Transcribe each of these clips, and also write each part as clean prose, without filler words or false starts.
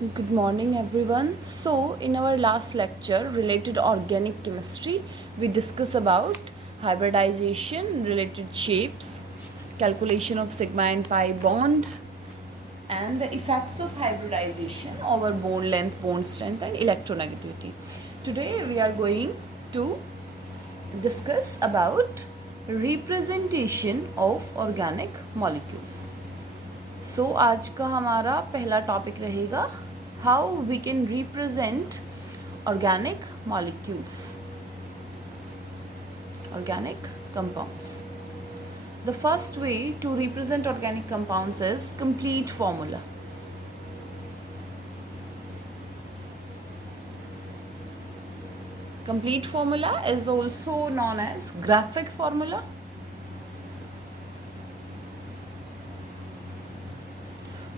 Good morning, everyone. So, in our last lecture related organic chemistry, we discuss about hybridization, related shapes, calculation of sigma and pi bond, and the effects of hybridization over bond length, bond strength, and electronegativity. Today, we are going to discuss about representation of organic molecules. सो आज का हमारा पहला topic रहेगा how we can represent organic molecules, organic compounds. The first way to represent organic compounds is complete formula. Complete formula is also known as graphic formula,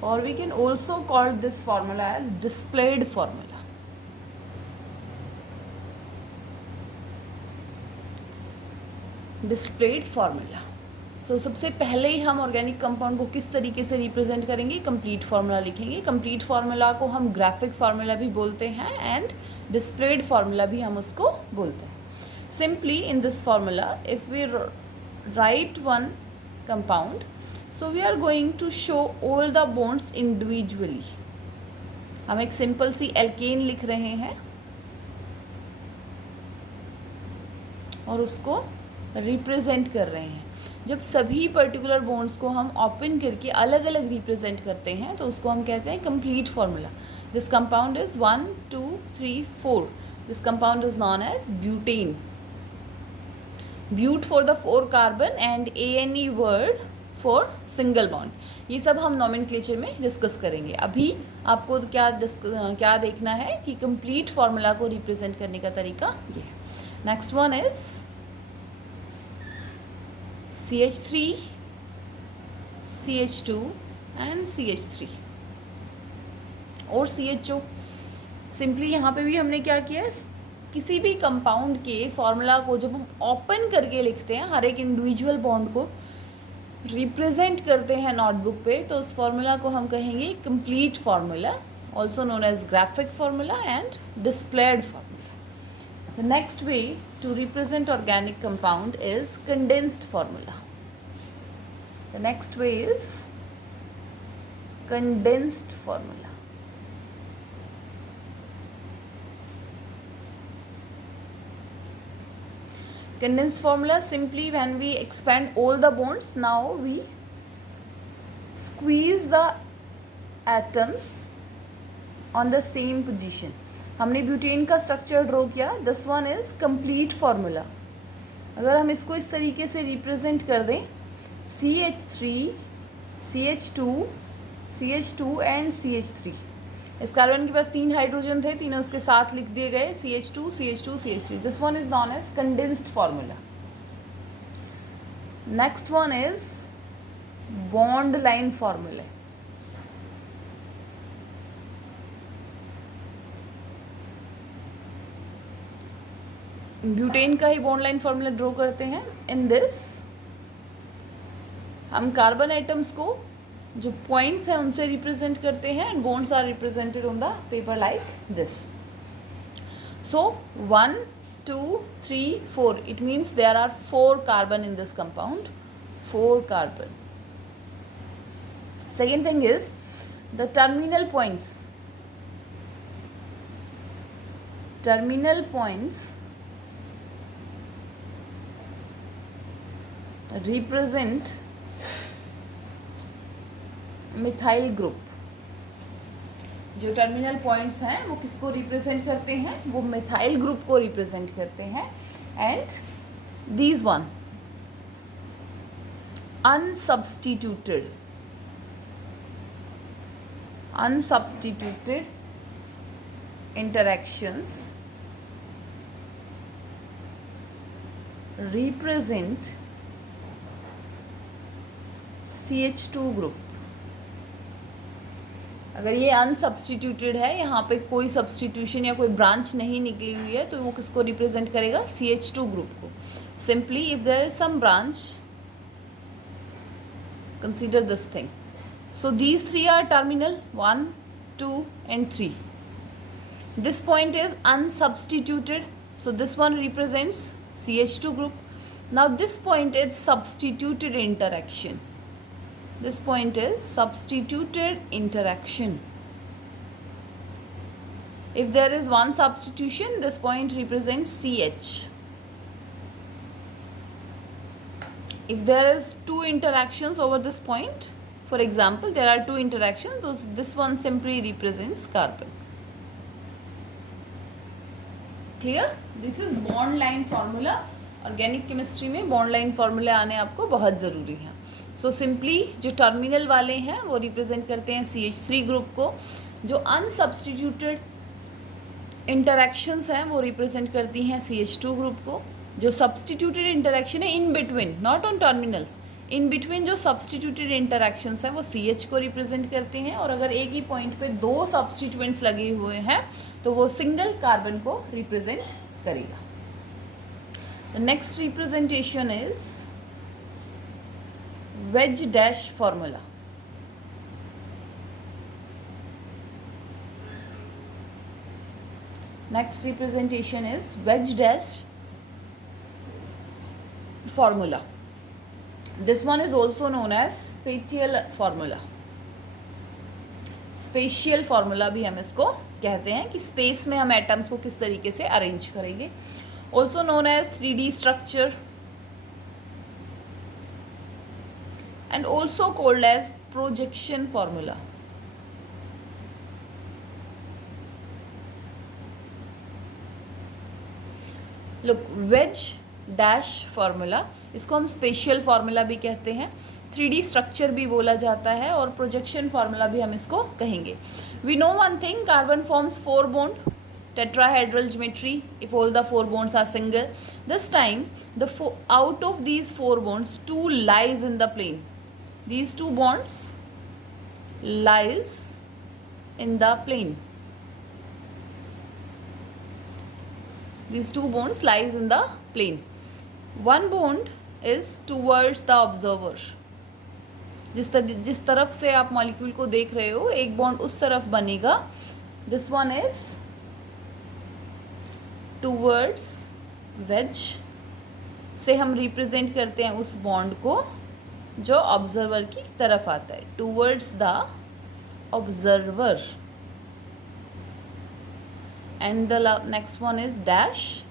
or we can also call this formula as displayed formula. Displayed formula. सो सबसे पहले ही हम organic compound को किस तरीके से represent करेंगे, complete formula लिखेंगे. Complete formula को हम ग्राफिक फार्मूला भी बोलते हैं एंड डिस्प्लेड फार्मूला भी हम उसको बोलते हैं. Simply in this formula if we write one compound, so we are going to show all the bonds individually. हम एक सिंपल सी एल्केन लिख रहे हैं और उसको रिप्रेजेंट कर रहे हैं. जब सभी पर्टिकुलर बॉन्ड्स को हम ओपन करके अलग अलग रिप्रेजेंट करते हैं तो उसको हम कहते हैं complete formula. This compound is 1 2 3 4. This compound is non as butane. But for the 4 carbon and ANE word for single bond. ये सब हम नॉमेनक्लेचर में डिस्कस करेंगे. अभी आपको क्या देखना है कि कंप्लीट फार्मूला को रिप्रेजेंट करने का तरीका ये है. Next one is CH3, CH2 and CH3 और CHO. सिंपली यहाँ पे भी हमने क्या किया, किसी भी कंपाउंड के फॉर्मूला को जब हम ओपन करके लिखते हैं, हर एक इंडिविजुअल बॉन्ड को रिप्रेजेंट करते हैं नोटबुक पे, तो उस फॉर्मूला को हम कहेंगे complete formula, also known as graphic formula and displayed formula. The next way to represent organic compound is condensed formula. The next way is condensed formula. Condensed formula, simply when we expand all the bonds, now we squeeze the atoms on the same position. हमने butane का structure draw किया. This one is complete formula. अगर हम इसको इस तरीके से represent कर दें, CH3, CH2, CH2 and CH3. इस कार्बन के पास 3 हाइड्रोजन थे, तीनों उसके साथ लिख दिए गए, CH2, CH2, CH3. This one is non as condensed formula. Next one is bond line formula. Butane का ही बॉन्ड लाइन फार्मूला ड्रॉ करते हैं. इन दिस हम कार्बन एटम्स को जो पॉइंट्स हैं उनसे रिप्रेजेंट करते हैं and bonds are represented on the paper like this. So 1 2 3 4, it means there are 4 carbon in this compound, 4 carbon. Second thing is the terminal points. Terminal points represent methyl group. जो terminal points हैं वो किसको represent करते हैं, वो methyl group को represent करते हैं. And these one unsubstituted interactions represent CH2 group. अगर ये अनसब्स्टिट्यूटेड है, यहाँ पे कोई सब्स्टिट्यूशन या कोई ब्रांच नहीं निकली हुई है, तो वो किसको रिप्रेजेंट करेगा, CH2 ग्रुप को. Simply if there is some branch, consider this thing. So these three are terminal 1 2 and 3. This point is unsubstituted, so this one represents CH2 group. Now this point is substituted interaction. This point is substituted interaction. If there is one substitution, this point represents CH. If there is two interactions over this point, for example, there are two interactions, so this one simply represents carbon. Clear? This is bond line formula. Organic chemistry में bond line फॉर्मूले आने आपको बहुत ज़रूरी है. So simply जो terminal वाले हैं वो रिप्रेजेंट करते हैं CH3 ग्रुप को. जो अनसब्स्टिट्यूटेड इंटरेक्शंस हैं वो रिप्रेजेंट करती हैं CH2 ग्रुप को. जो सब्स्टिट्यूटेड इंटरेक्शन है in between, not on terminals, in between जो सब्स्टिट्यूटेड इंटरेक्शंस हैं वो CH को रिप्रेजेंट करते हैं. और अगर एक ही पॉइंट पे दो सब्स्टिट्यूएंट्स लगे हुए हैं तो वो सिंगल कार्बन को रिप्रेजेंट करेगा. The next representation is wedge dash formula. Next representation is wedge dash formula. This one is also known as spatial formula. Spatial formula भी हम इसको कहते हैं कि स्पेस में हम एटम्स को किस तरीके से अरेंज करेंगे. Also known as 3D structure and also called as projection formula. Look, wedge dash formula, इसको हम स्पेशियल फार्मूला भी कहते हैं, 3D स्ट्रक्चर भी बोला जाता है और प्रोजेक्शन फार्मूला भी हम इसको कहेंगे. We know one thing, carbon forms 4 bond, tetrahedral geometry if all the 4 bonds are single. This time out of these 4 bonds 2 lies in the plane. These 2 bonds lies in the plane. These 2 bonds lies in the plane. One bond is towards the observer. जिस तरफ से आप molecule को देख रहे हो एक bond उस तरफ बनेगा. This one is towards wedge से हम रिप्रेजेंट करते हैं उस बॉन्ड को जो ऑब्जर्वर की तरफ आता है, towards the observer. And the next one is dash.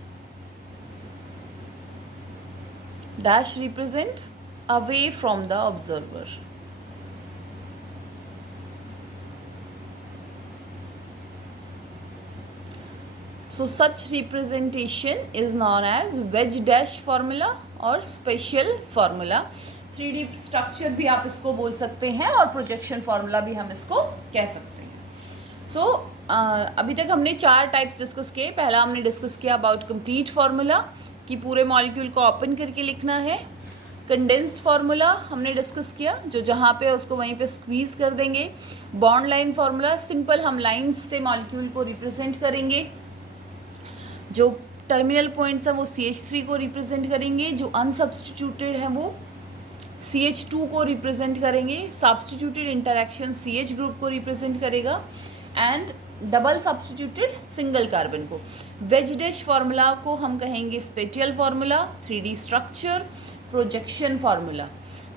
Dash represent away from the observer. So such representation is known as wedge dash formula और special formula. 3D structure भी आप इसको बोल सकते हैं और projection formula भी हम इसको कह सकते हैं. So अभी तक हमने 4 टाइप्स डिस्कस किए. पहला हमने डिस्कस किया अबाउट कंप्लीट फार्मूला कि पूरे मॉलिक्यूल को ओपन करके लिखना है. कंडेंस्ड फार्मूला हमने डिस्कस किया जो जहाँ पे उसको वहीं पे स्क्वीज़ कर देंगे. बॉन्ड लाइन फार्मूला, सिंपल हम लाइंस से मॉलिक्यूल को रिप्रेजेंट करेंगे. जो टर्मिनल पॉइंट्स हैं वो CH3 को रिप्रेजेंट करेंगे. जो अनसब्स्टिट्यूटेड हैं वो CH2 को रिप्रेजेंट करेंगे. सब्स्टिट्यूटेड इंटरेक्शन CH ग्रुप को रिप्रेजेंट करेगा and double substituted single carbon को. वेज डैश फार्मूला को हम कहेंगे spatial formula, 3D structure, projection formula.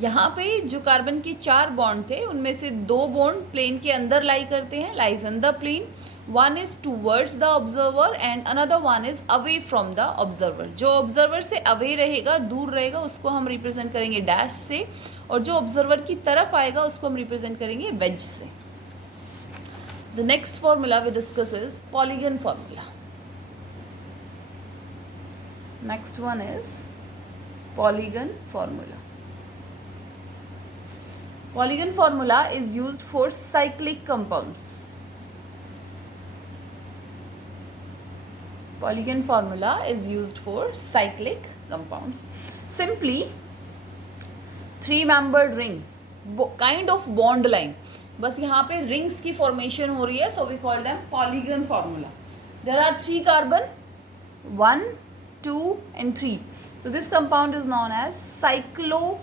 यहाँ पे जो कार्बन के 4 बॉन्ड थे उनमें से 2 बॉन्ड प्लेन के अंदर लाई करते हैं, lies in the plane. One is towards the observer and another one is away from the observer. जो ऑब्जर्वर से अवे रहेगा, दूर रहेगा, उसको हम रिप्रेजेंट करेंगे डैश से और जो ऑब्जर्वर की तरफ आएगा उसको हम रिप्रेजेंट करेंगे वेज से. The next formula we discuss is polygon formula. Next one is polygon formula. Polygon formula is used for cyclic compounds. Polygon formula is used for cyclic compounds. Simply 3-membered ring, kind of bond line. बस यहाँ पे rings की formation हो रही है, so we call them polygon formula. There are 3 carbon, 1, 2 and 3. So this compound is known as cyclopropane.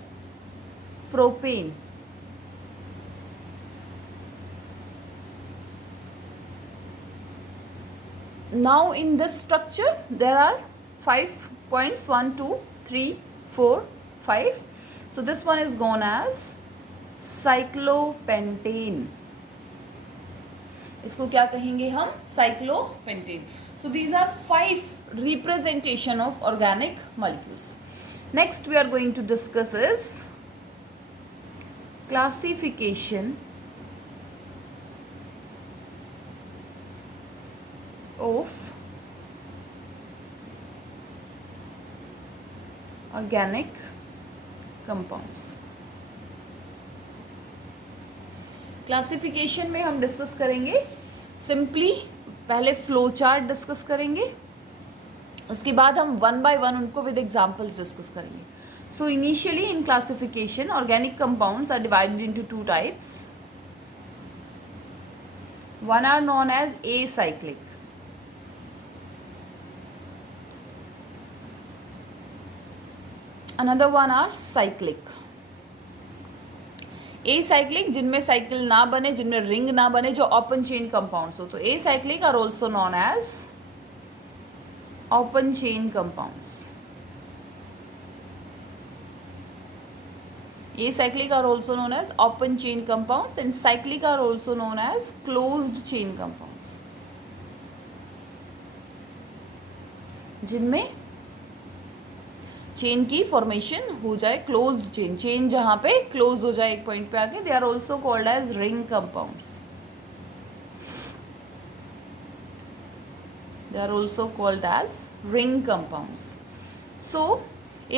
now in this structure there are 5 points, 1 2 3 4 5. So this one is known as cyclopentane. इसको क्या कहेंगे हम? cyclopentane. So these are 5 representation of organic molecules. Next we are going to discuss is classification of organic compounds. Classification में हम discuss करेंगे simply, पहले flow chart discuss करेंगे, उसके बाद हम वन बाय वन उनको विद एग्जांपल्स डिस्कस करेंगे. So initially in classification organic compounds are divided into 2 types. One are known as acyclic. Another one are cyclic. Acyclic जिनमें cycle ना बने, जिनमें रिंग ना बने, जो ओपन चेन कंपाउंड्स हो. तो acyclic are also known as open chain compounds. Acyclic are also known as open chain compounds and cyclic are also known as closed chain compounds. जिनमें चेन की फॉर्मेशन हो जाए, closed chain, chain जहां पे close हो जाए एक point पे आके, they are also called as ring compounds. They are also called as ring compounds. So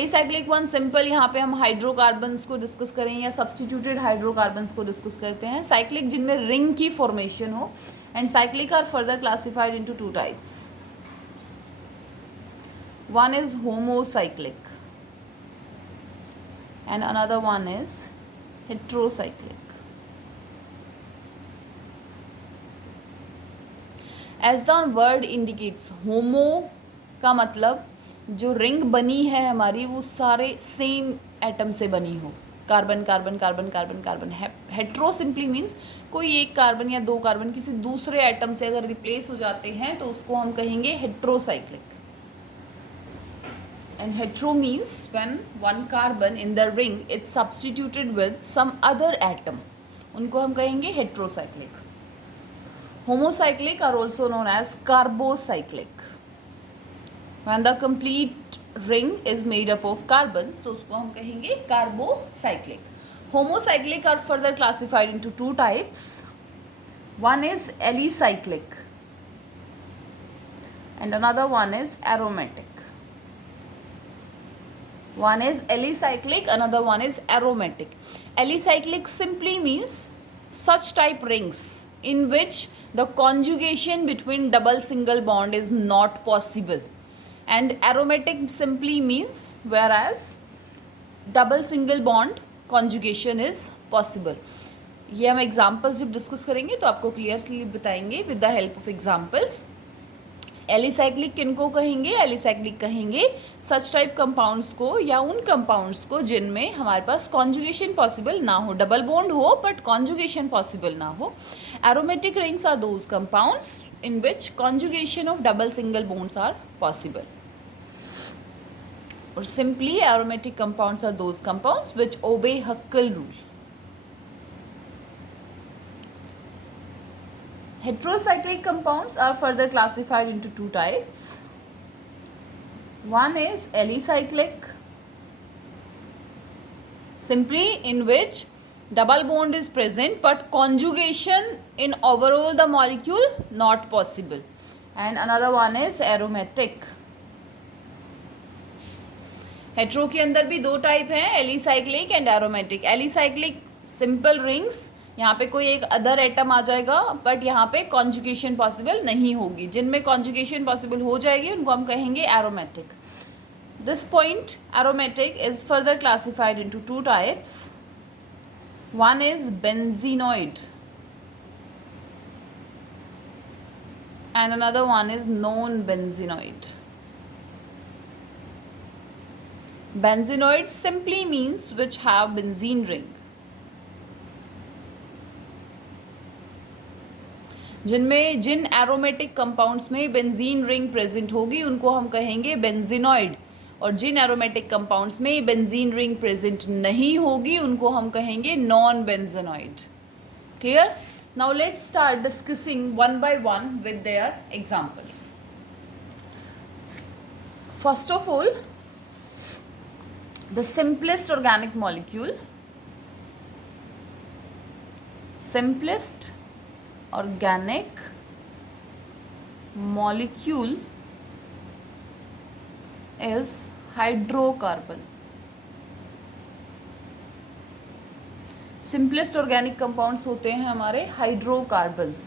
acyclic one simple, यहाँ पे हम हाइड्रोकार्बन्स को डिस्कस करें या सब्सटीट्यूटेड हाइड्रोकार्बन्स को डिस्कस करते हैं. साइक्लिक जिनमें रिंग की फॉर्मेशन हो. And cyclic are further classified into 2 types. One is homocyclic and another one is heterocyclic. As the word indicates, homo का मतलब जो रिंग बनी है हमारी वो सारे सेम एटम से बनी हो, carbon carbon carbon carbon carbon. Hetero simply means कोई एक कार्बन या 2 कार्बन किसी दूसरे एटम से अगर रिप्लेस हो जाते हैं तो उसको हम कहेंगे heterocyclic. And hetero means when one carbon in the ring it's substituted with some other atom, उनको हम कहेंगे heterocyclic. Homocyclic are also known as carbocyclic. When the complete ring is made up of carbons, तो उसको हम कहेंगे carbocyclic. Homocyclic are further classified into 2 types. One is alicyclic and another one is aromatic. One is alicyclic, another one is aromatic. Alicyclic simply means such type rings in which the conjugation between double single bond is not possible. And aromatic simply means whereas double single bond conjugation is possible. ये हम examples जब discuss करेंगे तो आपको clearly बताएंगे with the help of examples. Alicyclic किनको कहेंगे? Alicyclic कहेंगे सच टाइप कंपाउंड्स को या उन कंपाउंड्स को जिनमें हमारे पास कॉन्जुगेशन पॉसिबल ना हो, डबल बॉन्ड हो बट कॉन्जुगेशन पॉसिबल ना हो. Aromatic rings are those compounds in which conjugation of double single bonds are possible. Or simply aromatic compounds are those compounds which obey Huckel rule. Heterocyclic compounds are further classified into 2 types. One is alicyclic, simply in which double bond is present but conjugation in overall the molecule not possible. And another one is aromatic. Hetero के अंदर भी 2 type हैं, alicyclic and aromatic. Alicyclic simple rings, यहाँ पे कोई एक other atom आ जाएगा but यहाँ पे कॉन्जुगेशन पॉसिबल नहीं होगी. जिनमें कॉन्जुगेशन पॉसिबल हो जाएगी उनको हम कहेंगे aromatic. This point aromatic is further classified into 2 types. One is benzenoid and another one is non-benzenoid. Benzenoid simply means which have benzene ring. जिन एरोमेटिक कंपाउंड्स में बेंजीन रिंग प्रेजेंट होगी उनको हम कहेंगे बेंजीनॉइड, और जिन एरोमेटिक कंपाउंड्स में benzene ring present नहीं होगी उनको हम कहेंगे non benzenoid. Clear? Now let's start discussing one by one with their examples. First of all, the simplest organic molecule is hydrocarbon. Simplest organic compounds होते हैं हमारे hydrocarbons.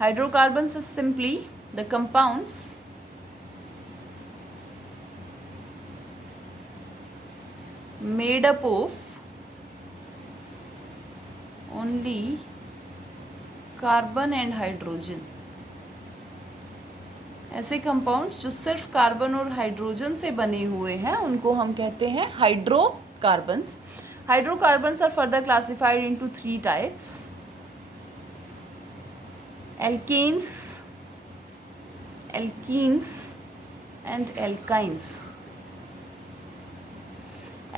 Hydrocarbons is simply the compounds made up of only carbon and hydrogen. ऐसे compounds जो सिर्फ carbon और hydrogen से बने हुए हैं उनको हम कहते हैं hydrocarbons. Hydrocarbons are further classified into 3 types: alkanes and alkynes.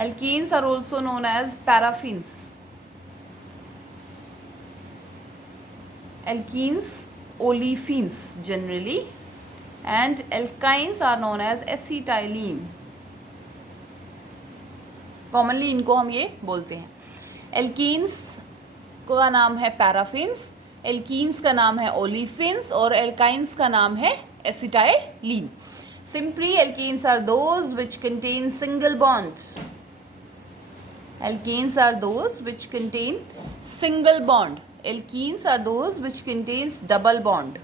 Alkenes are also known as paraffins. Alkenes, olefins generally, and alkynes are known as acetylene. Commonly इनको हम ये बोलते हैं. Alkenes का नाम है paraffins, alkenes का नाम है olefins और alkynes का नाम है acetylene. Simply, alkenes are those which contain single bonds. Alkenes are those which contain single bond. Alkenes are those which contains double bond.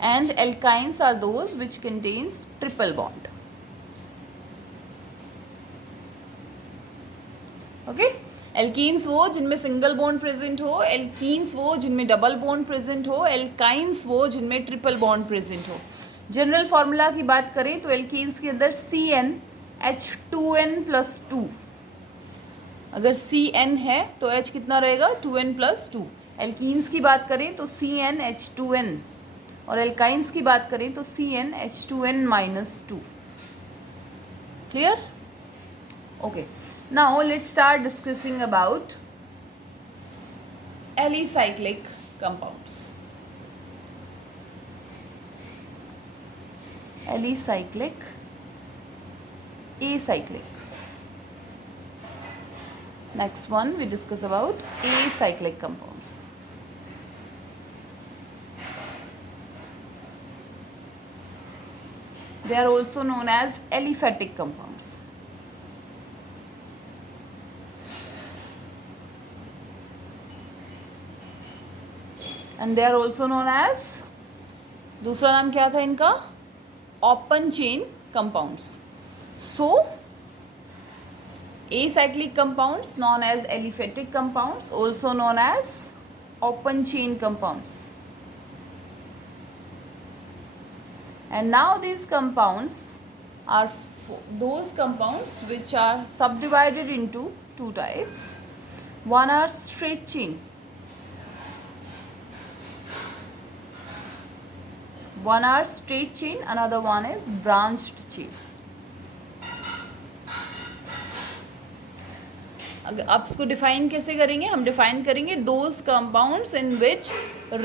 And alkynes are those which contains triple bond. Okay? Alkenes वो जिनमें single bond present हो, alkenes वो जिनमें double bond present हो, alkynes वो जिनमें triple bond present हो. General formula की बात करें तो एल्कीन्स के अंदर CnH2n+2. अगर Cn है तो H कितना रहेगा? 2n+2. एल्कीन्स की बात करें तो CnH2n और एल्काइंस की बात करें तो CnH2n-2. Clear? Okay. Now let's start discussing about alicyclic compounds. Alicyclic, acyclic. Next one we discuss about acyclic compounds. They are also known as aliphatic compounds. And they are also known as, दूसरा नाम क्या था इनका? Open chain compounds. So acyclic compounds known as aliphatic compounds, also known as open chain compounds. And now these compounds are those compounds which are subdivided into 2 types. One are straight chain. One are straight chain, another one is branched chain. अगर आप इसको define कैसे करेंगे? हम define करेंगे those compounds in which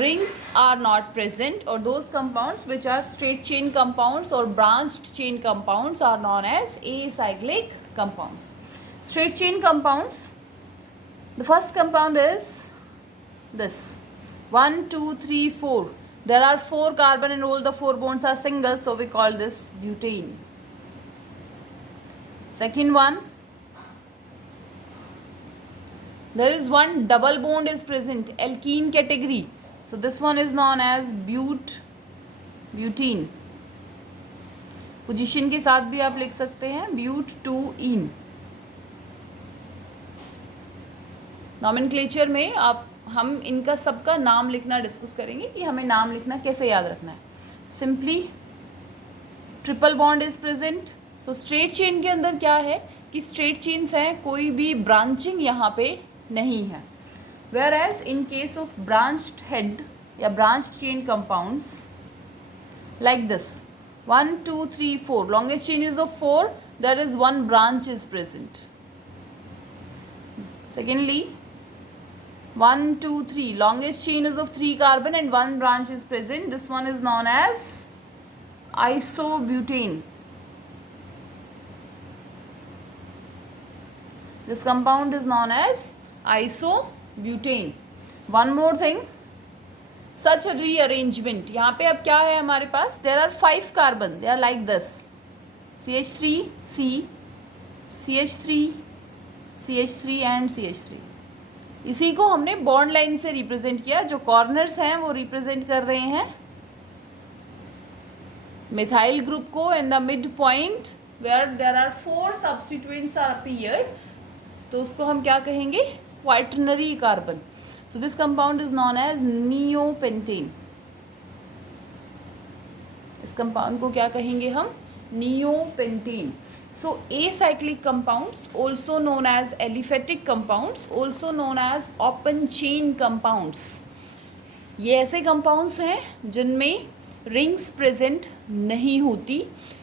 rings are not present, or those compounds which are straight chain compounds or branched chain compounds are known as acyclic compounds. Straight chain compounds, the first compound is this 1 2 3 4. There are 4 carbon and all the 4 bonds are single, so we call this butane. Second one, there is one double bond is present, alkene category, so this one is known as butene. Position के साथ भी आप लिख सकते हैं butene. Nomenclature में हम इनका सबका नाम लिखना डिस्कस करेंगे कि हमें नाम लिखना कैसे याद रखना है. Simply triple bond is present. So straight chain के अंदर क्या है कि स्ट्रेट चेन्स हैं, कोई भी ब्रांचिंग यहाँ पे नहीं है. Whereas in case of branched head या branched chain compounds like this, 1 2 3 4, longest chain is of 4, there is one branch is present. Secondly, 1 2 3, longest chain is of 3 carbon and one branch is present. This one is known as isobutane. This compound is known as isobutane. One more thing, such a rearrangement. यहाँ पे अब क्या है हमारे पास? There are 5 carbon. They are like this: CH3, C, CH3, CH3 and CH3. इसी को हमने bond line से रिप्रेजेंट किया. जो कॉर्नर्स हैं वो रिप्रेजेंट कर रहे हैं मिथाइल ग्रुप को. In the mid point where there are 4 substituents are appeared, तो उसको हम क्या कहेंगे? Quaternary carbon. So this compound is non as neopentane. इस कंपाउंड को क्या कहेंगे हम? Neopentane. So acyclic compounds, also known as aliphatic compounds, also known as open chain compounds. ये ऐसे compounds हैं जिनमें rings present नहीं होती.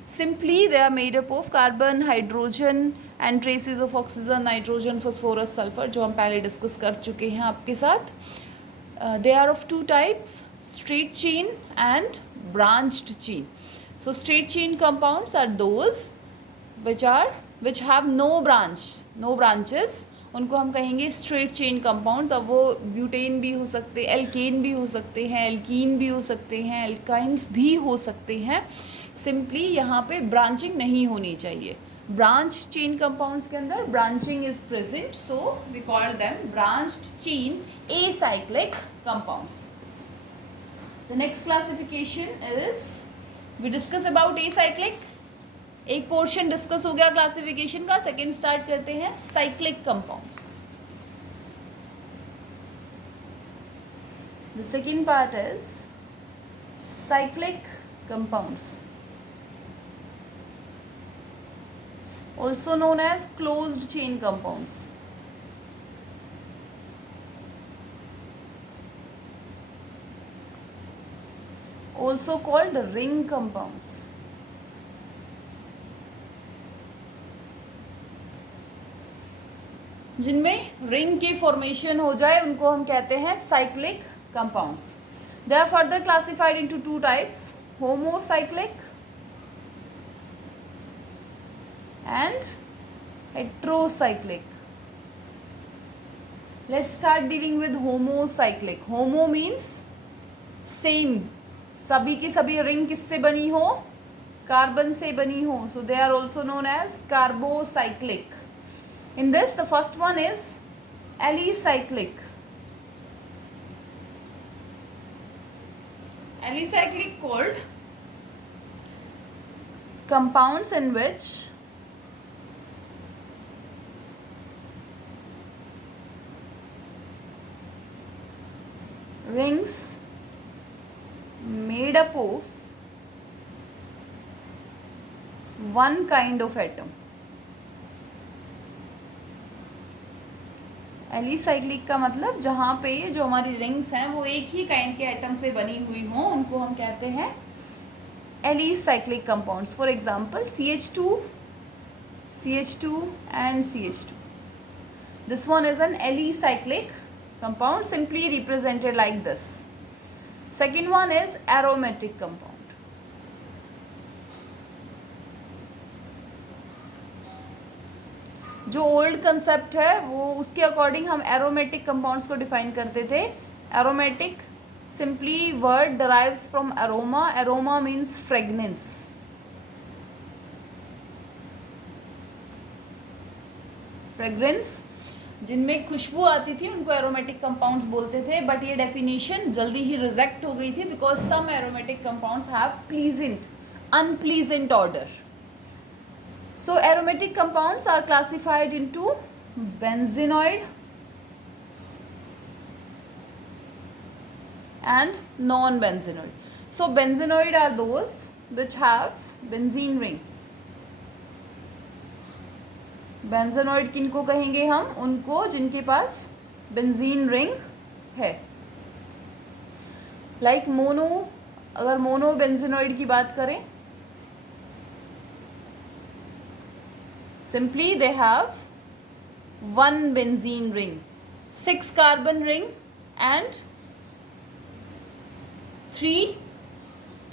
Simply they are made up of carbon, hydrogen and traces of oxygen, nitrogen, phosphorus, sulfur, जो हम पहले discuss कर चुके हैं आपके साथ. They are of 2 types: straight chain and branched chain. So straight chain compounds are those which have no branches. उनको हम कहेंगे स्ट्रेट चेन कंपाउंड्स. अब वो ब्यूटेन भी हो सकते, एल्केन भी हो सकते हैं, एल्कीन भी हो सकते हैं, एल्काइंस भी हो सकते हैं. सिंपली यहाँ पे ब्रांचिंग नहीं होनी चाहिए. ब्रांच चेन कंपाउंड्स के अंदर branching is present, so we call them branched chain acyclic compounds. The next classification is, we discuss about acyclic. एक पोर्शन डिस्कस हो गया क्लासिफिकेशन का. सेकेंड स्टार्ट करते हैं cyclic compounds. The second part is cyclic compounds, also known as closed chain compounds. Also called ring compounds. जिनमें ring की formation हो जाए उनको हम कहते हैं cyclic compounds. They are further classified into 2 types: homocyclic and heterocyclic. Let's start dealing with homocyclic. Homo means same, सभी की सभी रिंग किससे बनी हो? कार्बन से बनी हो. So they are also known as carbocyclic. In this, the first one is alicyclic. Alicyclic called compounds in which rings made up of one kind of atom. Alicyclic का मतलब जहाँ पे जो हमारी रिंग्स हैं वो एक ही काइंड के एटम से बनी हुई हों, उनको हम कहते हैं alicyclic compounds. For example CH2, CH2 and CH2. This one is an alicyclic compound, simply represented like this. Second one is aromatic compound. जो ओल्ड कंसेप्ट है वो उसके अकॉर्डिंग हम एरोमेटिक कंपाउंड्स को डिफाइन करते थे. Aromatic simply word derives from aroma. Aroma means fragrance. Fragrance, जिनमें खुशबू आती थी उनको एरोमेटिक कंपाउंड्स बोलते थे. बट ये डेफिनेशन जल्दी ही रिजेक्ट हो गई थी because some aromatic compounds have pleasant, unpleasant odour. So aromatic compounds are classified into benzenoid and non-benzenoid. So benzenoid are those which have benzene ring. Benzenoid किनको कहेंगे हम? उनको जिनके पास बेंजीन रिंग है। लाइक मोनो, अगर मोनो बेंजीनॉइड की बात करें, simply they have one benzene ring, 6 carbon ring and 3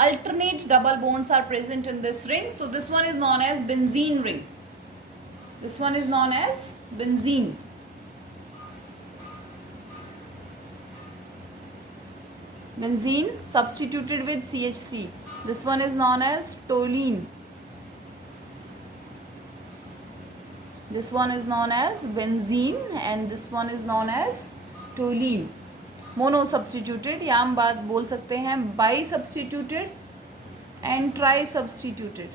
alternate double bonds are present in this ring. So this one is known as benzene ring. This one is known as benzene. Benzene substituted with CH3. This one is known as toluene. This one is known as benzene and this one is known as toluene. Mono substituted, या हम बात बोल सकते हैं by substituted and try substituted.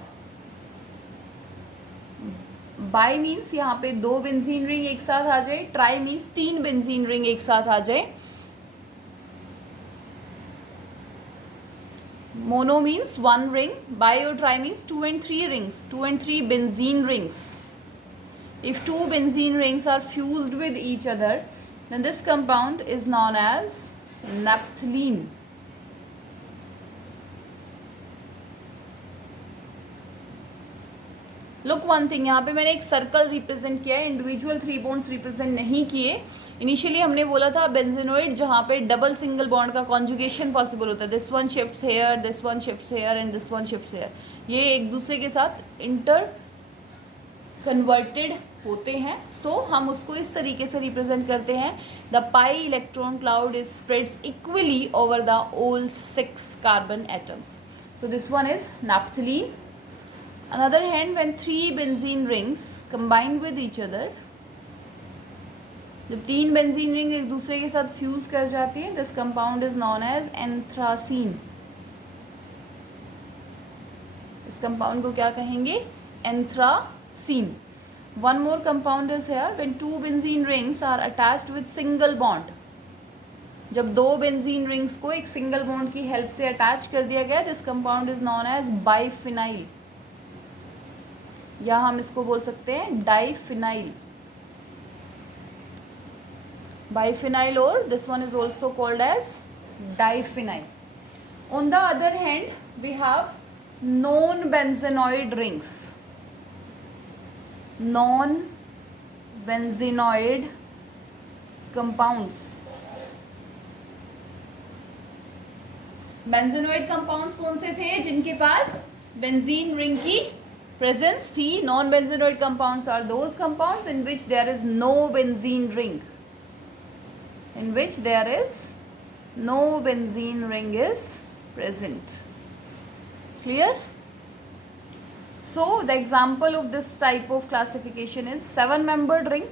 By means यहाँ पे 2 benzene ring एक साथ आ जाए, ट्राई मीन्स 3 बेंजीन रिंग एक साथ आ जाए, मोनो मीन्स 1 रिंग, बाई और try means 2 and 3 rings, 2 and 3 benzene rings. If 2 benzene rings are fused with each other, then this compound is known as naphthalene. Look one thing, यहाँ पे मैंने एक circle represent किया है, individual 3 bonds represent नहीं किए। Initially हमने बोला था बेंजीनोइड जहाँ पे डबल सिंगल बॉन्ड का कॉन्जुगेशन पॉसिबल होता है, this one shifts here, this one shifts here and this one shifts here, ये एक दूसरे के साथ इंटर कन्वर्टेड होते हैं। सो हम उसको इस तरीके से रिप्रेजेंट करते हैं, the pi electron cloud is spreads equally over the all 6 carbon atoms. So this one is naphthalene. Another hand, when 3 benzene rings combine with each other, जब 3 बेंजीन रिंग एक दूसरे के साथ फ्यूज कर जाती है, this compound is non as anthracene. इस compound को क्या कहेंगे? Anthracene. One more compound is here, when 2 benzene rings are attached with single bond. जब 2 बेंजीन रिंग्स को एक सिंगल बॉन्ड की हेल्प से अटैच कर दिया गया, this compound is non as biphenyl, या हम इसको बोल सकते हैं डाइफिनाइल, बाइफिनाइल, और this one is also called as diphenyl. On the other hand we have non benzenoid rings. non-benzenoid compounds. Benzenoid compounds कौन से थे? जिनके पास बेंजीन रिंग की प्रेजेंस थी. Non benzenoid compounds are those compounds in which there is no benzene ring, in which there is no benzene ring is present. Clear? So the example of this type of classification is 7-membered ring.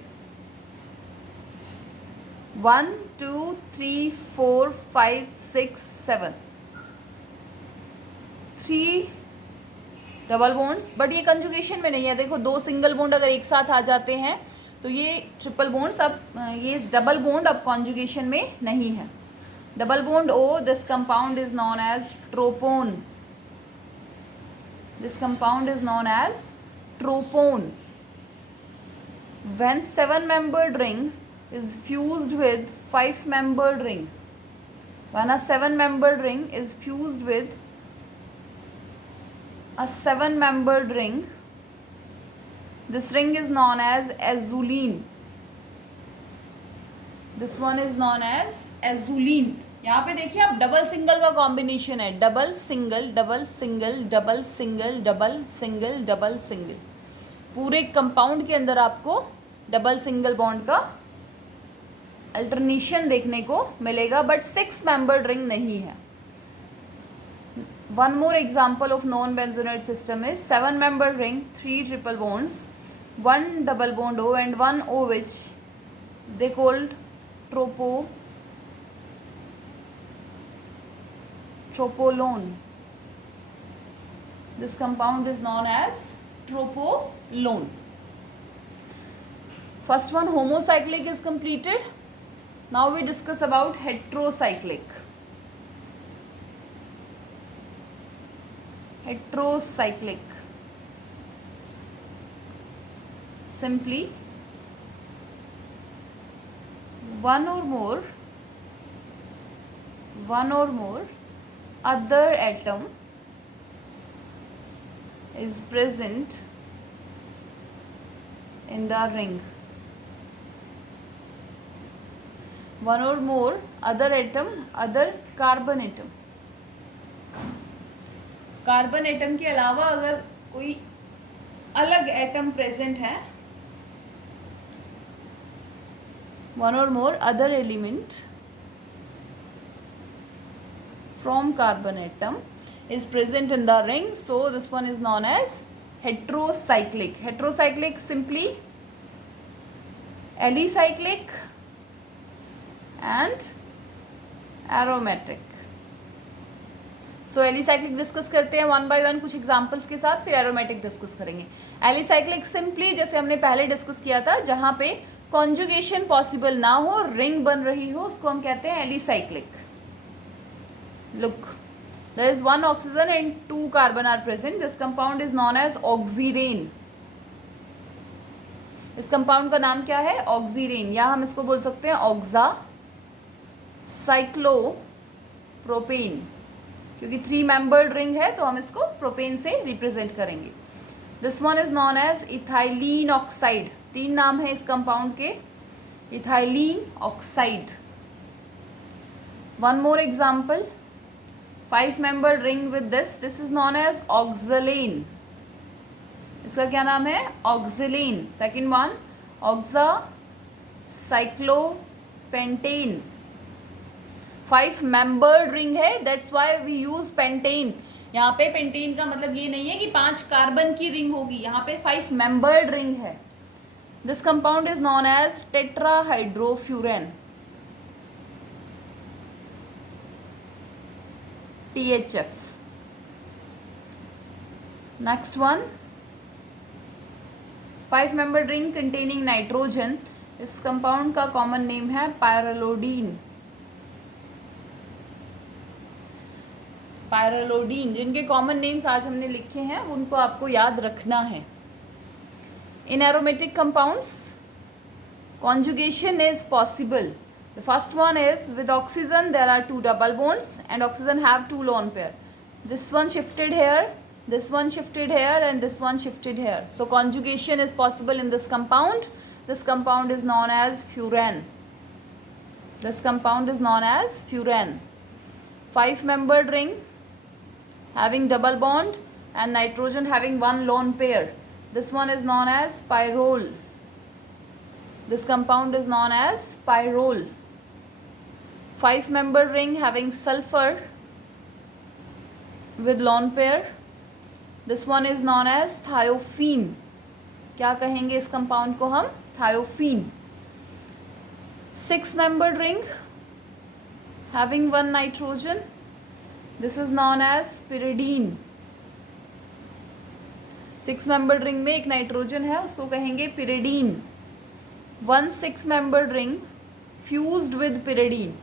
1, 2, 3, 4, 5, 6, 7. 3 double bonds, but ये conjugation में नहीं है. देखो 2 single bond अगर एक साथ आ जाते हैं तो ये ट्रिपल बॉन्ड्स, अब ये डबल बॉन्ड अब कॉन्जुगेशन में नहीं है. Double bond O, this compound is non as tropone. This compound is known as tropone. When 7-membered ring is fused with 5-membered ring, when a 7-membered ring is fused with a 7-membered ring, this ring is known as azulene. This one is known as azulene. यहाँ पे देखिए आप double single का combination है, double single double single double single double single double single. पूरे compound के अंदर आपको डबल सिंगल बॉन्ड का अल्टरनेशन देखने को मिलेगा, बट 6-membered रिंग नहीं है. One more example of non benzenoid system is 7-membered ring, 3 triple bonds, 1 double bond O and 1 O which they called tropolone. This compound is known as tropolone. First one, homocyclic, is completed. Now we discuss about heterocyclic. Heterocyclic, simply one or more other atom is present in the ring. One or more other atom, other carbon atom. Carbon atom के अलावा अगर कोई अलग atom present है, one और more other element from carbon atom is present in the ring, so this one is known as heterocyclic. Heterocyclic simply alicyclic and aromatic. So alicyclic discuss करते हैं one by one कुछ examples के साथ, फिर aromatic discuss करेंगे. Alicyclic simply जैसे हमने पहले डिस्कस किया था, जहां पे कॉन्जुगेशन पॉसिबल ना हो, रिंग बन रही हो, उसको हम कहते हैं alicyclic. Look, there is one oxygen and 2 carbon are present. This compound is known as oxirane. इस कंपाउंड का नाम क्या है? ऑक्सीरेन, या हम इसको बोल सकते हैं ऑक्सा साइक्लोप्रोपेन, क्योंकि 3 मेंबर्ड रिंग है तो हम इसको प्रोपेन से रिप्रेजेंट करेंगे. This one is non as ethylene oxide. 3 नाम है इस कंपाउंड के, ethylene oxide. One more example, 5 membered ring with this is known as oxalane. इसका क्या नाम है? Oxolane. Second one oxa cyclopentane. 5 membered ring है, that's why we use pentane. यहाँ पे पेंटेन का मतलब ये नहीं है कि 5 कार्बन की रिंग होगी, यहाँ पे 5 membered ring है. This compound is non as tetrahydrofuran, THF. Next one, 5 membered ring containing nitrogen. इस कंपाउंड का कॉमन नेम है पायरोलोडीन. पायरोलोडीन, जिनके कॉमन नेम्स आज हमने लिखे हैं उनको आपको याद रखना है. In aromatic compounds conjugation is possible. The first one is with oxygen there are 2 double bonds and oxygen have 2 lone pair. This one shifted here, this one shifted here and this one shifted here. So conjugation is possible in this compound. This compound is known as furan. This compound is known as furan. 5 membered ring having double bond and nitrogen having 1 lone pair. This one is known as pyrrole. This compound is known as pyrrole. 5 membered ring having sulfur with lone pair. This one is known as thiophene. क्या कहेंगे इस compound को हम? thiophene. 6 membered ring having 1 nitrogen. This is known as pyridine. 6 membered ring में एक nitrogen है, उसको कहेंगे pyridine. 1 6 membered ring fused with pyridine.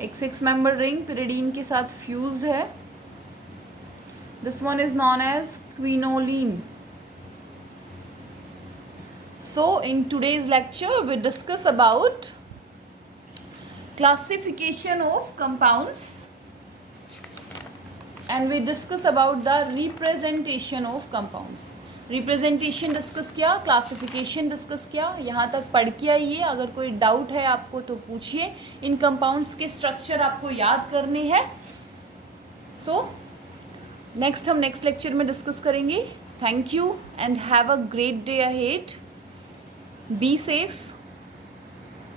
एक 6 membered ring pyridine के साथ fused है. This one is known as quinoline. So in today's lecture we discuss about classification of compounds and we discuss about the representation of compounds. Representation discuss किया, classification discuss किया. यहाँ तक पढ़ के आइए. अगर कोई डाउट है आपको तो पूछिए. इन कंपाउंड्स के स्ट्रक्चर आपको याद करने हैं. सो नेक्स्ट हम नेक्स्ट लेक्चर में डिस्कस करेंगे. Thank you and have a great day ahead. Be safe.